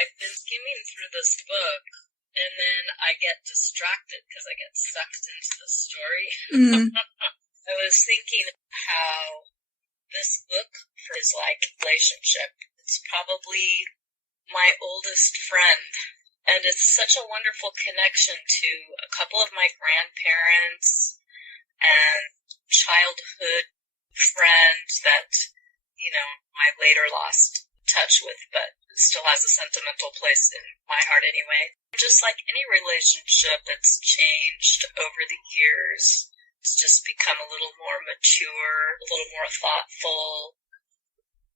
I've been skimming through this book, and then I get distracted because I get sucked into the story. I was thinking how this book is like relationship. It's probably my oldest friend, and it's such a wonderful connection to a couple of my grandparents and childhood friend that, I later lost touch with, but still has a sentimental place in my heart anyway. Just like any relationship that's changed over the years, it's just become a little more mature, a little more thoughtful,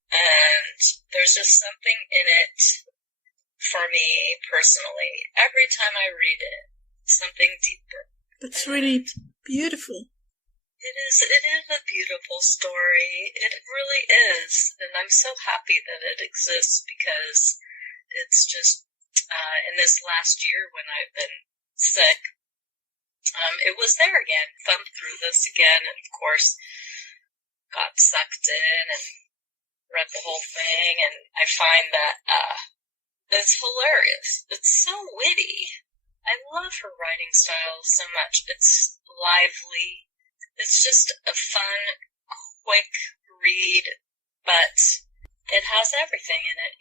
and there's just something in it for me personally. Every time I read it, something deeper. That's really beautiful. It is a beautiful story. It really is. And I'm so happy that it exists because it's just, in this last year when I've been sick, it was there again. Thumbed through this again and, of course, got sucked in and read the whole thing. And I find that it's hilarious. It's so witty. I love her writing style so much. It's lively. It's just a fun, quick read, but it has everything in it,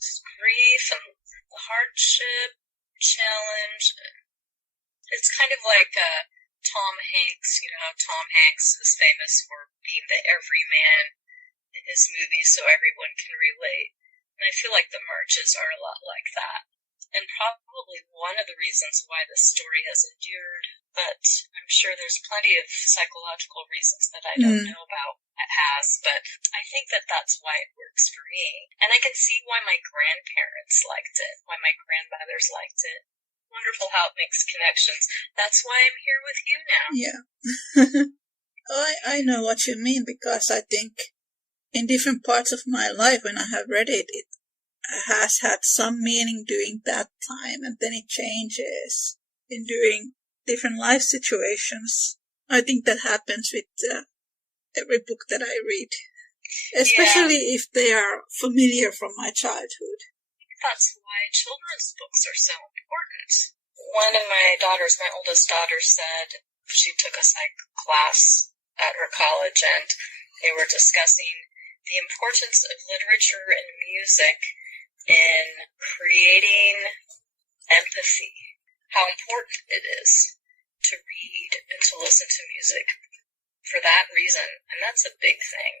It's grief and the hardship, challenge. It's kind of like Tom Hanks. Tom Hanks is famous for being the everyman in his movies so everyone can relate. And I feel like the Marches are a lot like that. And probably one of the reasons why this story has endured, but I'm sure there's plenty of psychological reasons that I don't know about it has, but I think that that's why it works for me. And I can see why my grandparents liked it, why my grandmothers liked it. Wonderful how it makes connections. That's why I'm here with you now. Yeah. I know what you mean, because I think in different parts of my life when I have read it, it has had some meaning during that time, and then it changes during different life situations. I think that happens with every book that I read, especially if they are familiar from my childhood. That's why children's books are so important. One of my daughters, my oldest daughter, said she took a psych class at her college, and they were discussing the importance of literature and music in creating empathy, how important it is to read and to listen to music for that reason, and that's a big thing.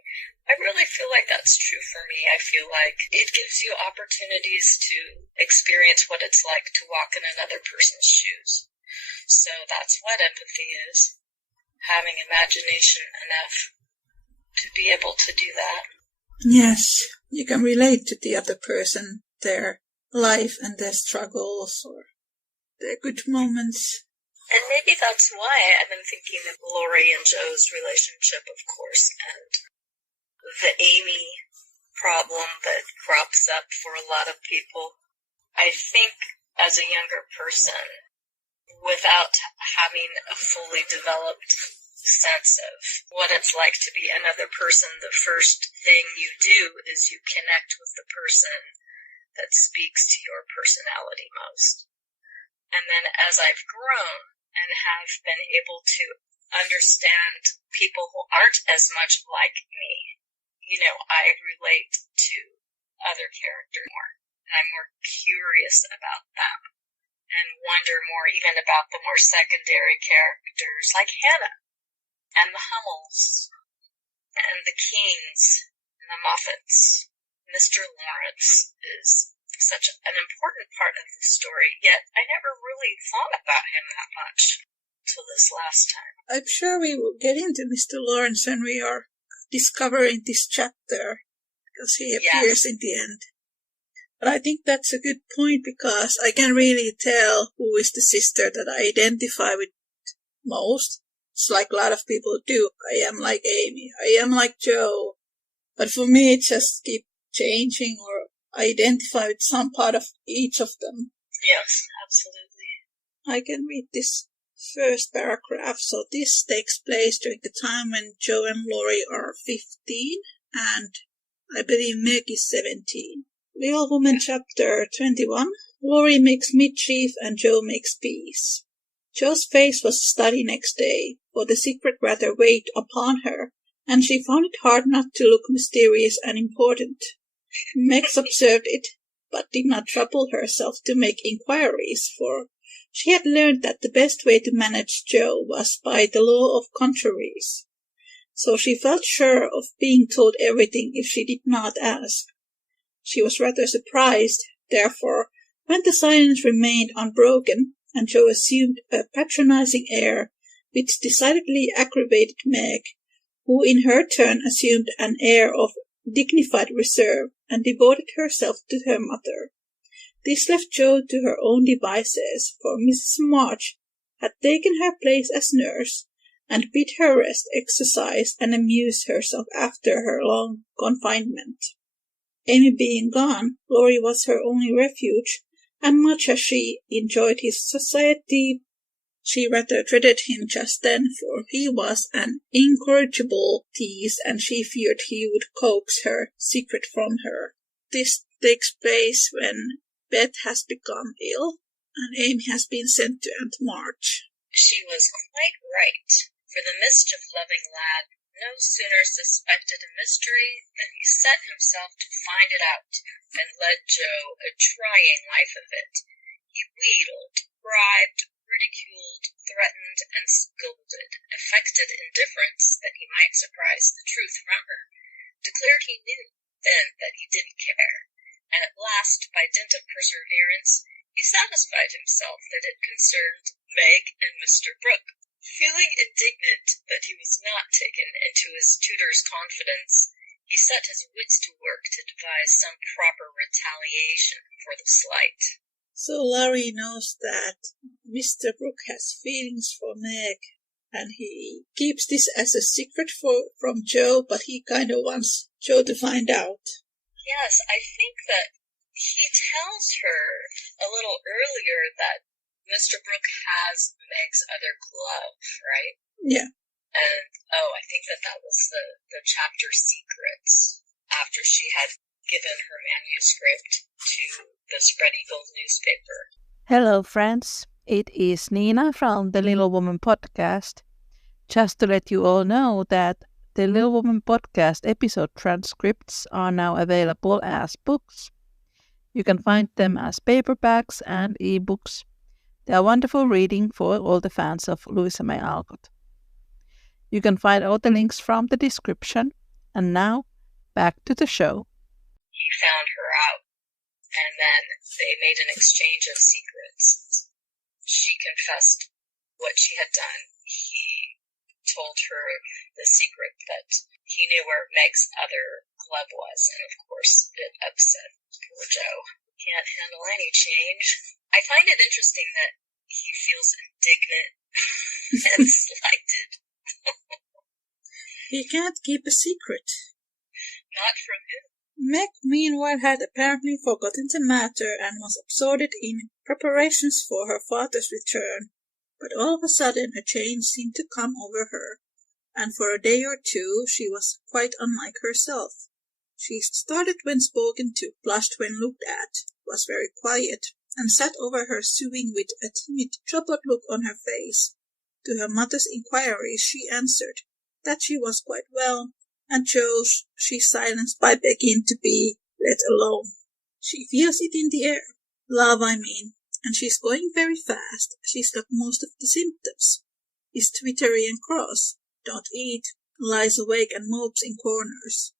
I really feel like that's true for me. I feel like it gives you opportunities to experience what it's like to walk in another person's shoes. So that's what empathy is, having imagination enough to be able to do that. Yes, you can relate to the other person, their life and their struggles or their good moments. And maybe that's why I've been thinking of Laurie and Joe's relationship, of course, and the Amy problem that crops up for a lot of people. I think as a younger person, without having a fully developed sense of what it's like to be another person, the first thing you do is you connect with the person that speaks to your personality most. And then as I've grown and have been able to understand people who aren't as much like me, I relate to other characters more. And I'm more curious about them and wonder more even about the more secondary characters like Hannah and the Hummels and the Kings and the Moffats. Mr. Lawrence is such an important part of the story, yet I never really thought about him that much till this last time. I'm sure we will get into Mr. Lawrence when we are discovering this chapter, because he appears in the end. But I think that's a good point, because I can really tell who is the sister that I identify with most. It's like a lot of people do. I am like Amy. I am like Joe. But for me, it just keeps changing, or I identify with some part of each of them. Yes, absolutely. I can read this first paragraph. So this takes place during the time when Joe and Laurie are 15, and I believe Meg is 17. Little Woman Chapter 21. Laurie makes mischief and Joe makes peace. Joe's face was a study next day, for the secret rather weighed upon her, and she found it hard not to look mysterious and important. Megs observed it, but did not trouble herself to make inquiries, for she had learned that the best way to manage Joe was by the law of contraries. So she felt sure of being told everything if she did not ask. She was rather surprised, therefore, when the silence remained unbroken, and Joe assumed a patronizing air, which decidedly aggravated Meg, who in her turn assumed an air of dignified reserve, and devoted herself to her mother. This left Joe to her own devices, for Mrs. March had taken her place as nurse, and bid her rest, exercise, and amuse herself after her long confinement. Amy being gone, Laurie was her only refuge, and much as she enjoyed his society, she rather dreaded him just then, for he was an incorrigible tease, and she feared he would coax her secret from her. This takes place when Beth has become ill, and Amy has been sent to Aunt March. She was quite right, for the mischief-loving lad no sooner suspected a mystery than he set himself to find it out, and led Joe a trying life of it. He wheedled, bribed, ridiculed, threatened, and scolded, affected indifference that he might surprise the truth from her, declared he knew then that he didn't care, and at last, by dint of perseverance, he satisfied himself that it concerned Meg and Mr. Brooke. Feeling indignant that he was not taken into his tutor's confidence, he set his wits to work to devise some proper retaliation for the slight. So Laurie knows that Mr. Brooke has feelings for Meg, and he keeps this as a secret from Joe, but he kind of wants Joe to find out. Yes, I think that he tells her a little earlier that Mr. Brooke has Meg's other glove, right? Yeah. And, I think that was the chapter secrets after she had given her manuscript to the Spread Eagle newspaper. Hello, friends. It is Niina from the Little Woman podcast. Just to let you all know that the Little Woman podcast episode transcripts are now available as books. You can find them as paperbacks and ebooks. They are wonderful reading for all the fans of Louisa May Alcott. You can find all the links from the description. And now, back to the show. He found her out, and then they made an exchange of secrets. She confessed what she had done. He told her the secret that he knew where Meg's other glove was, and of course it upset poor Joe. Can't handle any change. I find it interesting that he feels indignant and slighted. He can't keep a secret. Not from him. Meg, meanwhile, had apparently forgotten the matter and was absorbed in preparations for her father's return. But all of a sudden a change seemed to come over her, and for a day or two she was quite unlike herself. She started when spoken to, blushed when looked at, was very quiet, and sat over her sewing with a timid, troubled look on her face. To her mother's inquiries she answered that she was quite well, and Joe's she silenced by begging to be let alone. She feels it in the air, love I mean, and she's going very fast. She's got most of the symptoms. Is twittery and cross, don't eat, lies awake and mopes in corners.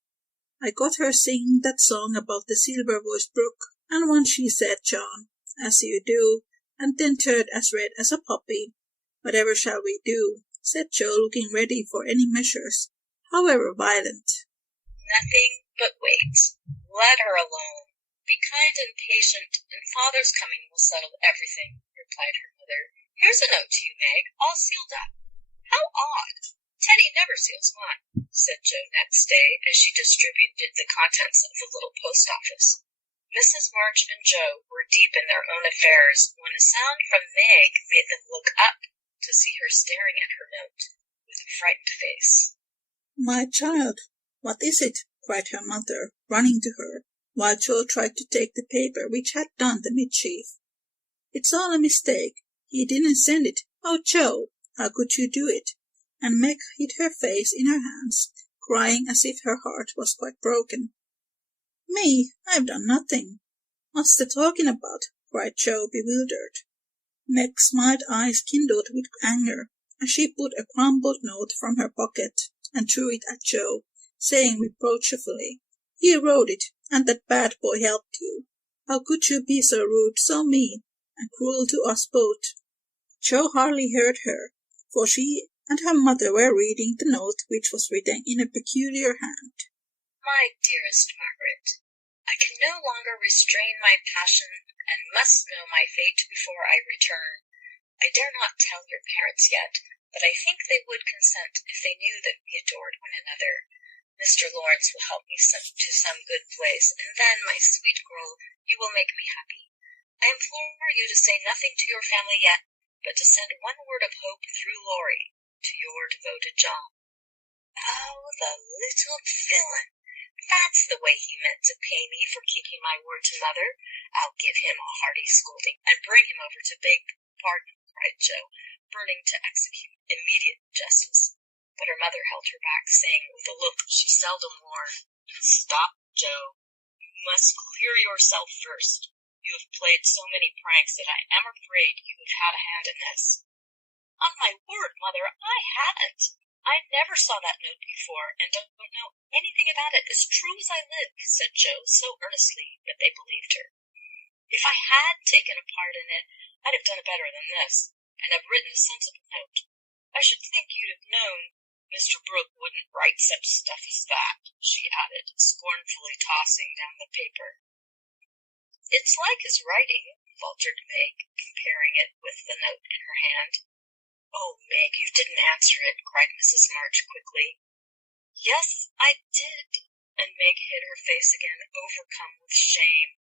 I got her singing that song about the silver-voiced brook, and once she said, John, as you do, and then turned as red as a poppy. Whatever shall we do? Said Joe, looking ready for any measures, however violent. Nothing but wait. Let her alone. Be kind and patient, and Father's coming will settle everything, replied her mother. Here's a note to you, Meg, all sealed up. How odd. Teddy never seals mine, said Joe next day, as she distributed the contents of the little post office. Mrs. March and Joe were deep in their own affairs when a sound from Meg made them look up to see her staring at her note with a frightened face. My child, what is it? Cried her mother, running to her. while Joe tried to take the paper which had done the mischief. "It's all a mistake. He didn't send it. Oh, Joe, how could you do it?" And Meg hid her face in her hands, crying as if her heart was quite broken. "Me? I've done nothing." "What's the talking about?" cried Joe, bewildered. Meg's mild eyes kindled with anger as she put a crumpled note from her pocket and threw it at Joe, saying reproachfully, "You wrote it, and that bad boy helped you. How could you be so rude, so mean, and cruel to us both?" Joe hardly heard her, for she and her mother were reading the note, which was written in a peculiar hand. "My dearest Margaret, I can no longer restrain my passion and must know my fate before I return. I dare not tell your parents yet, but I think they would consent if they knew that we adored one another. Mr. Lawrence will help me to some good place, and then, my sweet girl, you will make me happy. I implore you to say nothing to your family yet, but to send one word of hope through Laurie to your devoted John." Oh, the little villain! That's the way he meant to pay me for keeping my word to Mother. I'll give him a hearty scolding and bring him over to beg pardon, cried Joe, burning to execute immediate justice. But her mother held her back, saying with a look she seldom wore, "Stop, Joe. You must clear yourself first. You have played so many pranks that I am afraid you have had a hand in this." "On my word, Mother, I haven't. I never saw that note before, and don't know anything about it, as true as I live," said Joe so earnestly that they believed her. "If I had taken a part in it, I'd have done better than this, and have written a sensible note. I should think you'd have known Mr. Brooke wouldn't write such stuff as that," she added, scornfully tossing down the paper. "It's like his writing," faltered Meg, comparing it with the note in her hand. "Oh, Meg, you didn't answer it," cried Mrs. March quickly. "Yes, I did," and Meg hid her face again, overcome with shame.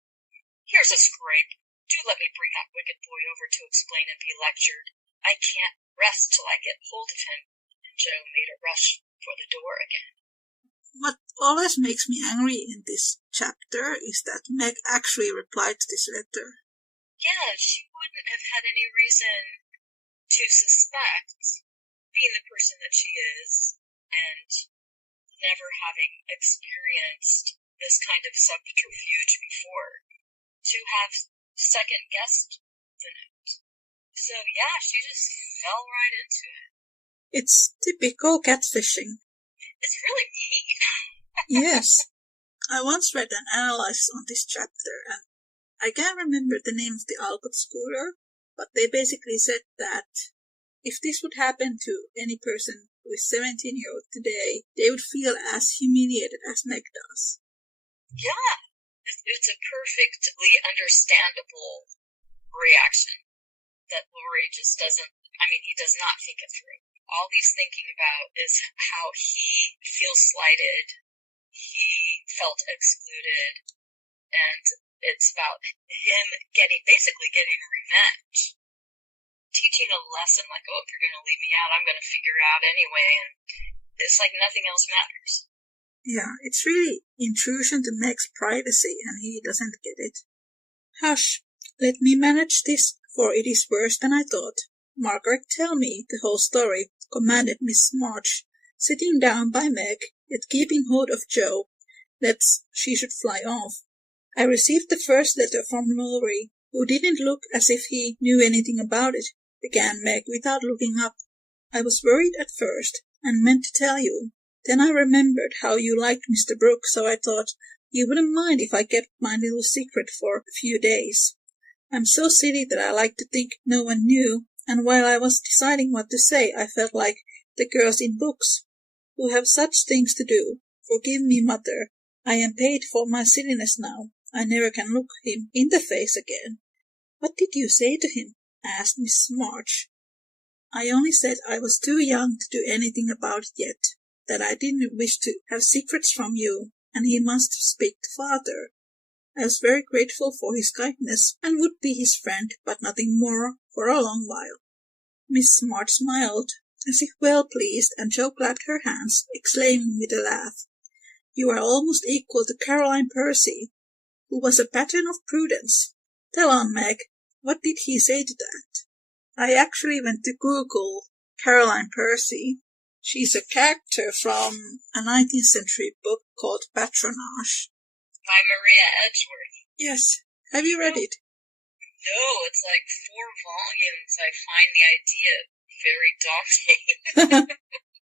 "Here's a scrape. Do let me bring that wicked boy over to explain and be lectured. I can't rest till I get hold of him," and Joe made a rush for the door again. What always makes me angry in this chapter is that Meg actually replied to this letter. Yeah, she wouldn't have had any reason to suspect, being the person that she is, and never having experienced this kind of subterfuge before, to have second-guessed the note. So, yeah, she just fell right into it. It's typical catfishing. It's really neat. Yes. I once read an analysis on this chapter, and I can't remember the name of the Alcott schooler, but they basically said that if this would happen to any person who is 17-year-old today, they would feel as humiliated as Meg does. Yeah, it's a perfectly understandable reaction that Laurie just doesn't, he does not think it through. All he's thinking about is how he feels slighted, he felt excluded, and it's about him basically getting revenge. Teaching a lesson like, oh, if you're going to leave me out, I'm going to figure it out anyway, and it's like nothing else matters. Yeah, it's really intrusion to Meg's privacy, and he doesn't get it. Hush, let me manage this, for it is worse than I thought. Margaret, tell me the whole story, commanded Miss March, sitting down by Meg, yet keeping hold of Joe, lest she should fly off. I received the first letter from Laurie, who didn't look as if he knew anything about it, began Meg without looking up. I was worried at first, and meant to tell you. Then I remembered how you liked Mr. Brooke, so I thought you wouldn't mind if I kept my little secret for a few days. I'm so silly that I like to think no one knew, and while I was deciding what to say, I felt like the girls in books, who have such things to do. Forgive me, Mother. I am paid for my silliness now. I never can look him in the face again. What did you say to him? Asked Miss March. I only said I was too young to do anything about it yet, that I didn't wish to have secrets from you, and he must speak to Father. I was very grateful for his kindness, and would be his friend, but nothing more for a long while. Miss March smiled, as if well pleased, and Joe clapped her hands, exclaiming with a laugh, You are almost equal to Caroline Percy. who was a pattern of prudence. Tell on, Meg, what did he say to that? I actually went to Google Caroline Percy. She's a character from a 19th century book called Patronage. By Maria Edgeworth. Yes. Have you read it? No, it's like 4 volumes. I find the idea very daunting.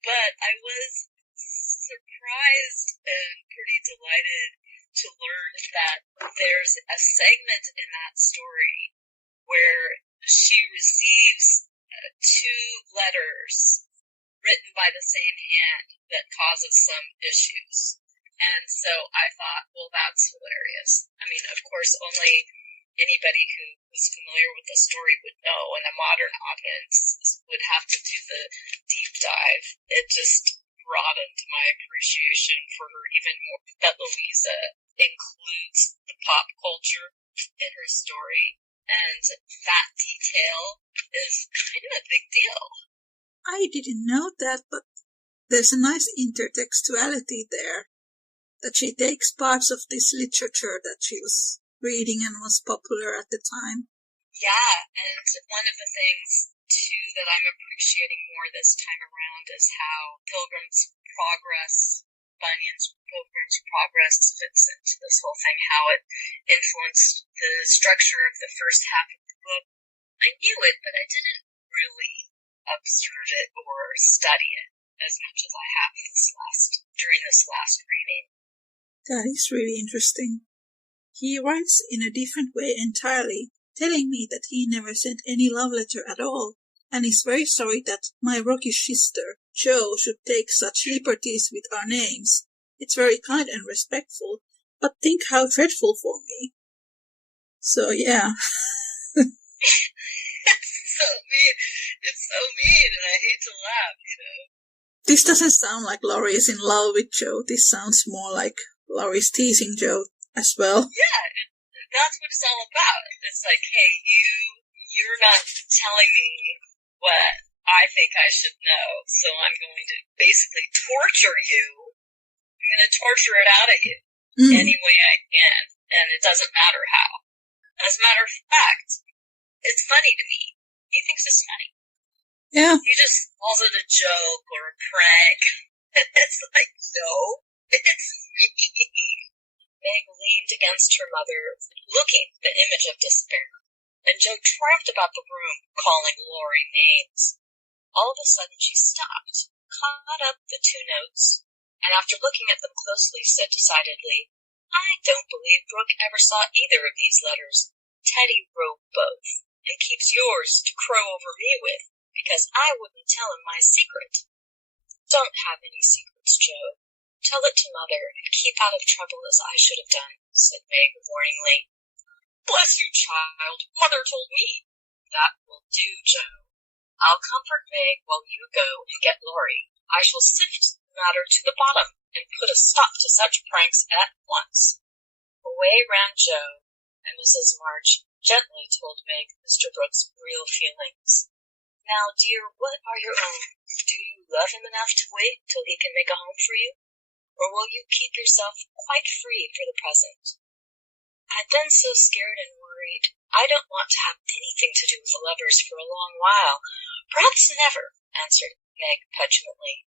But I was surprised and pretty delighted to learn that there's a segment in that story where she receives 2 letters written by the same hand that causes some issues. And so I thought, well, that's hilarious. I mean, of course, only anybody who was familiar with the story would know, and a modern audience would have to do the deep dive. It just broadened my appreciation for her even more, that Louisa includes the pop culture in her story, and that detail is kind of a big deal. I didn't know that, but there's a nice intertextuality there, that she takes parts of this literature that she was reading and was popular at the time. Yeah, and one of the things, too, that I'm appreciating more this time around is how Pilgrim's Progress, Bunyan's Pilgrim's Progress fits into this whole thing, how it influenced the structure of the first half of the book. I knew it, but I didn't really observe it or study it as much as I have during this last reading. That is really interesting. He writes in a different way entirely, telling me that he never sent any love letter at all, and is very sorry that my rockish sister, Jo, should take such liberties with our names. It's very kind and respectful, but think how dreadful for me. So, yeah. It's so mean, and I hate to laugh, you know. This doesn't sound like Laurie is in love with Jo. This sounds more like Laurie's teasing Jo as well. Yeah, that's what it's all about. It's like, hey, you're not telling me what I think I should know, so I'm going to basically torture you. I'm going to torture it out of you any way I can, and it doesn't matter how. As a matter of fact, it's funny to me. He thinks it's funny. Yeah. He just calls it a joke or a prank. It's like, no, it's me. Meg leaned against her mother, looking the image of despair, and Jo tramped about the room, calling Laurie names. All of a sudden she stopped, caught up the 2 notes, and after looking at them closely said decidedly, I don't believe Brooke ever saw either of these letters. Teddy wrote both, and keeps yours to crow over me with, because I wouldn't tell him my secret. Don't have any secrets, Jo. Tell it to Mother, and keep out of trouble as I should have done, said Meg warningly. Bless you, child. Mother told me. That will do, Jo. I'll comfort Meg while you go and get Laurie. I shall sift the matter to the bottom and put a stop to such pranks at once. Away ran Jo, and Mrs. March gently told Meg Mr. Brooks' real feelings. Now, dear, what are your own? Do you love him enough to wait till he can make a home for you? Or will you keep yourself quite free for the present? I've been so scared and worried. I don't want to have anything to do with the lovers for a long while. Perhaps never, answered Meg petulantly.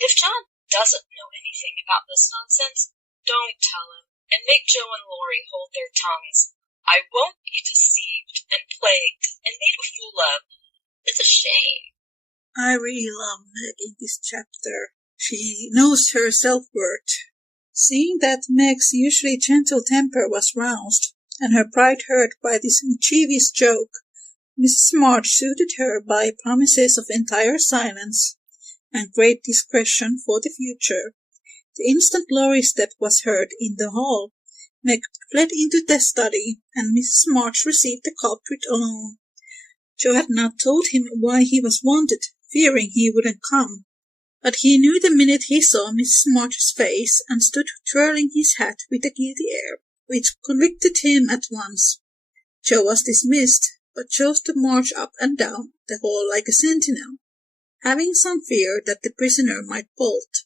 If John doesn't know anything about this nonsense, don't tell him, and make Jo and Laurie hold their tongues. I won't be deceived and plagued and made a fool of. It's a shame. I really love Meg in this chapter. She knows her self-worth. Seeing that Meg's usually gentle temper was roused, and her pride hurt by this mischievous joke, Mrs. March soothed her by promises of entire silence and great discretion for the future. The instant Laurie's step was heard in the hall, Meg fled into the study, and Mrs. March received the culprit alone. Jo had not told him why he was wanted, fearing he wouldn't come. But he knew the minute he saw Mrs. March's face, and stood twirling his hat with a guilty air, which convicted him at once. Jo was dismissed, but chose to march up and down the hall like a sentinel, having some fear that the prisoner might bolt.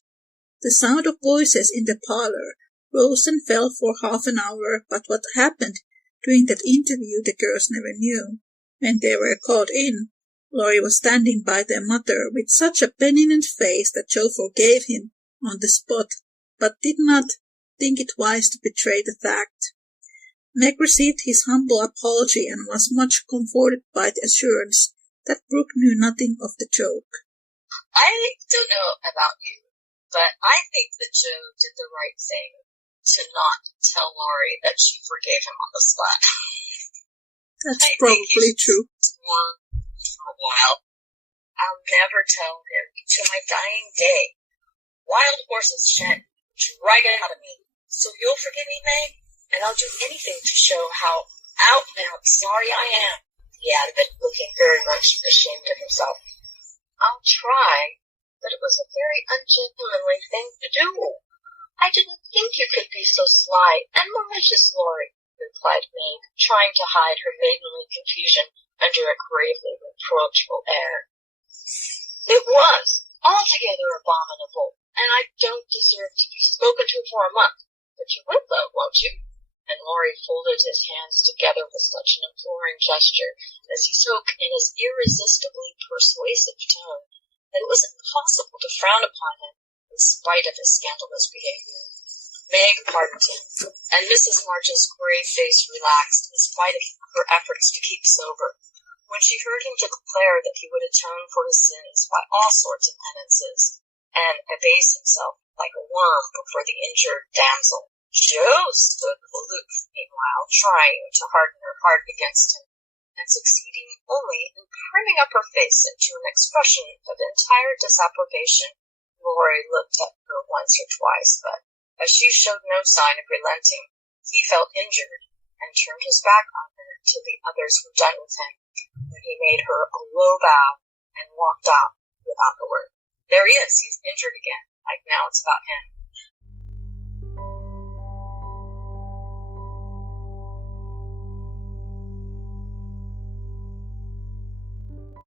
The sound of voices in the parlour rose and fell for half an hour, but what happened during that interview the girls never knew. When they were called in, Laurie was standing by their mother with such a benignant face that Joe forgave him on the spot, but did not think it wise to betray the fact. Meg received his humble apology and was much comforted by the assurance that Brooke knew nothing of the joke. I don't know about you, but I think that Joe did the right thing to not tell Laurie that she forgave him on the spot. That's probably true. For a while. I'll never tell him to my dying day. Wild horses shed, drag it out of me. So you'll forgive me, Meg? And I'll do anything to show how out and out sorry I am, he added, looking very much ashamed of himself. I'll try, but it was a very ungentlemanly thing to do. I didn't think you could be so sly and malicious, Laurie, replied Meg, trying to hide her maidenly confusion under a gravely reproachful air. It was altogether abominable, and I don't deserve to be spoken to for a month. But you will, though, won't you? And Laurie folded his hands together with such an imploring gesture as he spoke in his irresistibly persuasive tone that it was impossible to frown upon him in spite of his scandalous behavior. Meg pardoned him, and Mrs. March's grave face relaxed in spite of her efforts to keep sober, when she heard him declare that he would atone for his sins by all sorts of penances, and abase himself like a worm before the injured damsel. Jo stood aloof, meanwhile, trying to harden her heart against him, and succeeding only in priming up her face into an expression of entire disapprobation. Laurie looked at her once or twice, but as she showed no sign of relenting, he felt injured and turned his back on her till the others were done with him, when he made her a low bow and walked out without a word. There he is, he's injured again, like now it's about him.